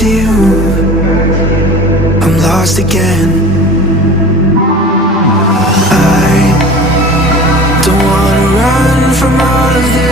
to you, I'm lost again. I don't wanna run from all of this.